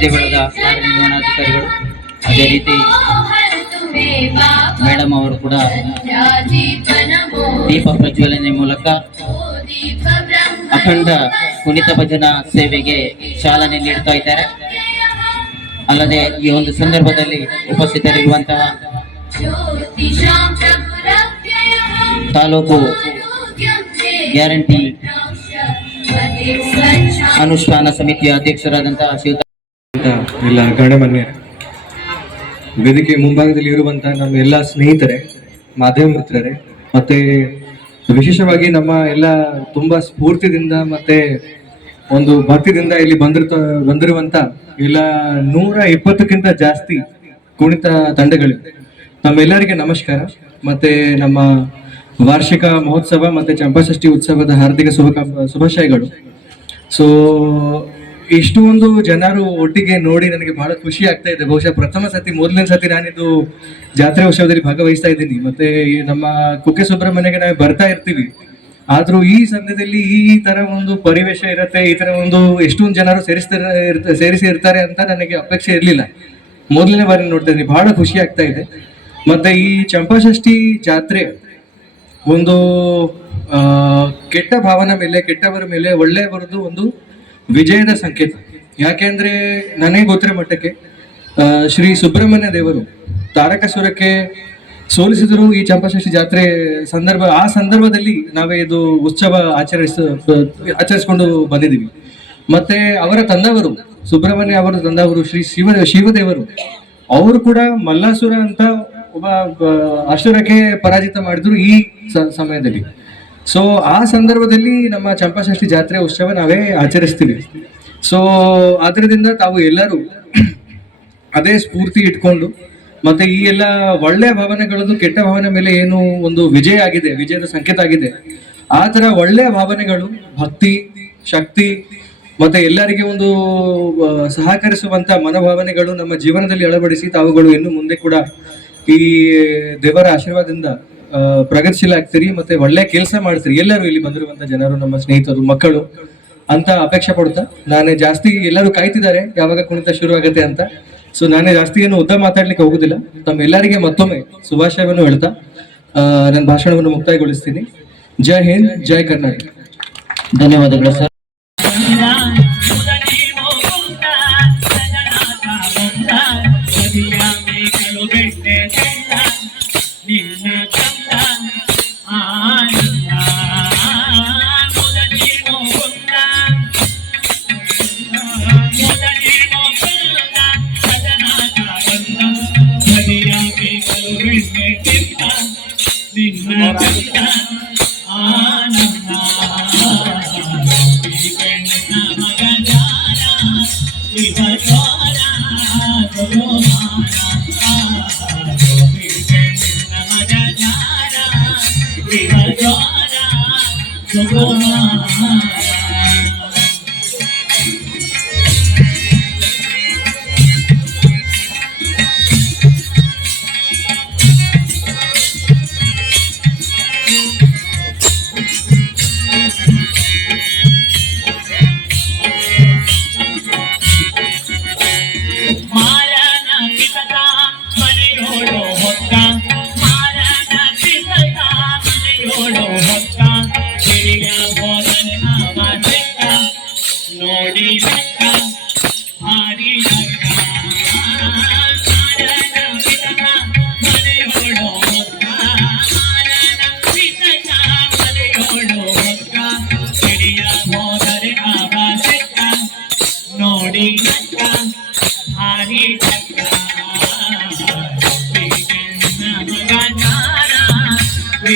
ದೇಗುಲದ ಕಾರ್ಯನಿರ್ವಹಣಾಧಿಕಾರಿಗಳು, ಅದೇ ರೀತಿ ಮೇಡಮ್ ಅವರು ಕೂಡ ದೀಪ ಪ್ರಜ್ವಲನೆ ಮೂಲಕ ಅಖಂಡ ಕುಣಿತ ಭಜನಾ ಸೇವೆಗೆ ಚಾಲನೆ ನೀಡ್ತಾ ಇದ್ದಾರೆ. ಅಲ್ಲದೆ ಈ ಒಂದು ಸಂದರ್ಭದಲ್ಲಿ ಉಪಸ್ಥಿತರಿರುವಂತಹ ತಾಲೂಕು ಗ್ಯಾರಂಟಿ ಅನುಷ್ಠಾನ ಸಮಿತಿಯ ಅಧ್ಯಕ್ಷರಾದಂತಹ ಎಲ್ಲ ಗಣ್ಯಮಾನ್ಯರೇ, ವೇದಿಕೆ ಮುಂಭಾಗದಲ್ಲಿ ಇರುವಂತಹ ನಮ್ಮ ಎಲ್ಲ ಸ್ನೇಹಿತರೆ, ಮಾಧ್ಯಮ ಮಿತ್ರರೇ, ಮತ್ತೆ ವಿಶೇಷವಾಗಿ ನಮ್ಮ ಎಲ್ಲ ತುಂಬಾ ಸ್ಫೂರ್ತಿದಿಂದ ಮತ್ತೆ ಒಂದು ಭಕ್ತಿದಿಂದ ಇಲ್ಲಿ ಬಂದಿರುವಂತ ಎಲ್ಲ 120ಕ್ಕಿಂತ ಜಾಸ್ತಿ ಕುಣಿತ ತಂಡಗಳು, ನಮ್ಮೆಲ್ಲರಿಗೆ ನಮಸ್ಕಾರ. ಮತ್ತೆ ನಮ್ಮ ವಾರ್ಷಿಕ ಮಹೋತ್ಸವ ಮತ್ತೆ ಚಂಪಾಷಷ್ಠಿ ಉತ್ಸವದ ಹಾರ್ದಿಕ ಶುಭಾಶಯಗಳು. ಸೊ ಇಷ್ಟೊಂದು ಜನರು ಒಟ್ಟಿಗೆ ನೋಡಿ ನನಗೆ ಬಹಳ ಖುಷಿ ಆಗ್ತಾ ಇದೆ. ಬಹುಶಃ ಮೊದಲನೇ ಸತಿ ನಾನಿದು ಜಾತ್ರೆ ಉತ್ಸವದಲ್ಲಿ ಭಾಗವಹಿಸ್ತಾ ಇದ್ದೀನಿ. ಮತ್ತೆ ನಮ್ಮ ಕುಕ್ಕೆ ಸುಬ್ರಹ್ಮಣ್ಯಗೆ ನಾವು ಬರ್ತಾ ಇರ್ತೀವಿ, ಆದ್ರೂ ಈ ಸಮಯದಲ್ಲಿ ಈ ತರ ಒಂದು ಪರಿವೇಶ ಇರುತ್ತೆ, ಈ ತರ ಒಂದು ಎಷ್ಟೊಂದು ಜನರು ಸೇರಿಸಿ ಇರ್ತಾರೆ ಅಂತ ನನಗೆ ಅಪೇಕ್ಷೆ ಇರಲಿಲ್ಲ. ಮೊದಲನೇ ಬಾರಿ ನೋಡ್ತಾ ಇದ್ದೀನಿ, ಬಹಳ ಖುಷಿ ಆಗ್ತಾ ಇದೆ. ಮತ್ತೆ ಈ ಚಂಪಾಷಷ್ಠಿ ಜಾತ್ರೆ ಒಂದು ಕೆಟ್ಟವರ ಮೇಲೆ ಒಳ್ಳೆಯವರದ್ದು ಒಂದು ವಿಜಯದ ಸಂಕೇತ. ಯಾಕೆಂದ್ರೆ ನನಗೆ ಗೊತ್ತಿರೋ ಮಟ್ಟಕ್ಕೆ ಶ್ರೀ ಸುಬ್ರಹ್ಮಣ್ಯ ದೇವರು ತಾರಕಾಸುರಕ್ಕೆ ಸೋಲಿಸಿದರು ಈ ಚಂಪಾಷಷ್ಠಿ ಜಾತ್ರೆ ಆ ಸಂದರ್ಭದಲ್ಲಿ ನಾವೇ ಇದು ಉತ್ಸವ ಆಚರಿಸಿಕೊಂಡು ಬಂದಿದ್ದೀವಿ. ಮತ್ತೆ ಅವರ ತಂದವರು ಸುಬ್ರಹ್ಮಣ್ಯ ಅವರ ತಂದವರು ಶ್ರೀ ಶಿವದೇವರು, ಅವರು ಕೂಡ ಮಲ್ಲಾಸುರ ಅಂತ ಒಬ್ಬ ಅಸುರಕ್ಕೆ ಪರಾಜಿತ ಮಾಡಿದ್ರು ಈ ಸಮಯದಲ್ಲಿ. ಸೊ ಆ ಸಂದರ್ಭದಲ್ಲಿ ನಮ್ಮ ಚಂಪಾಷಷ್ಠಿ ಜಾತ್ರೆ ಉತ್ಸವ ನಾವೇ ಆಚರಿಸ್ತೀವಿ. ಸೊ ಅದರಿಂದ ತಾವು ಎಲ್ಲರೂ ಅದೇ ಸ್ಫೂರ್ತಿ ಇಟ್ಕೊಂಡು ಮತ್ತೆ ಈ ಎಲ್ಲ ಒಳ್ಳೆಯ ಭಾವನೆಗಳದ್ದು ಕೆಟ್ಟ ಭಾವನೆ ಮೇಲೆ ಏನು ಒಂದು ವಿಜಯ ಆಗಿದೆ, ವಿಜಯದ ಸಂಕೇತ ಆಗಿದೆ, ಆ ತರ ಒಳ್ಳೆಯ ಭಾವನೆಗಳು, ಭಕ್ತಿ, ಶಕ್ತಿ ಮತ್ತೆ ಎಲ್ಲರಿಗೆ ಒಂದು ಸಹಕರಿಸುವಂತ ಮನೋಭಾವನೆಗಳು ನಮ್ಮ ಜೀವನದಲ್ಲಿ ಅಳವಡಿಸಿ ತಾವುಗಳು ಇನ್ನು ಮುಂದೆ ಕೂಡ ಈ ದೇವರ ಆಶೀರ್ವಾದದಿಂದ ಪ್ರಗತಿಶೀಲ ಆಗ್ತೀರಿ, ಮತ್ತೆ ಒಳ್ಳೆ ಕೆಲಸ ಮಾಡ್ತೀರಿ ಎಲ್ಲರೂ ಇಲ್ಲಿ ಬಂದಿರುವಂತ ಜನರು, ನಮ್ಮ ಸ್ನೇಹಿತರು, ಮಕ್ಕಳು ಅಂತ ಅಪೇಕ್ಷೆ ಪಡ್ತಾ ನಾನೇ ಜಾಸ್ತಿ ಎಲ್ಲರೂ ಕಾಯ್ತಿದ್ದಾರೆ ಯಾವಾಗ ಕುಣಿತ ಶುರು ಆಗುತ್ತೆ ಅಂತ. ಸೊ ನಾನೇ ಜಾಸ್ತಿ ಏನು ಉದ್ದ ಮಾತಾಡ್ಲಿಕ್ಕೆ ಹೋಗುದಿಲ್ಲ. ತಮ್ಮೆಲ್ಲರಿಗೆ ಮತ್ತೊಮ್ಮೆ ಶುಭಾಶಯವನ್ನು ಹೇಳ್ತಾ ನನ್ನ ಭಾಷಣವನ್ನು ಮುಕ್ತಾಯಗೊಳಿಸ್ತೀನಿ. ಜೈ ಹಿಂದ್, ಜೈ ಕರ್ನಾಟಕ. ಧನ್ಯವಾದಗಳು ಸರ್. We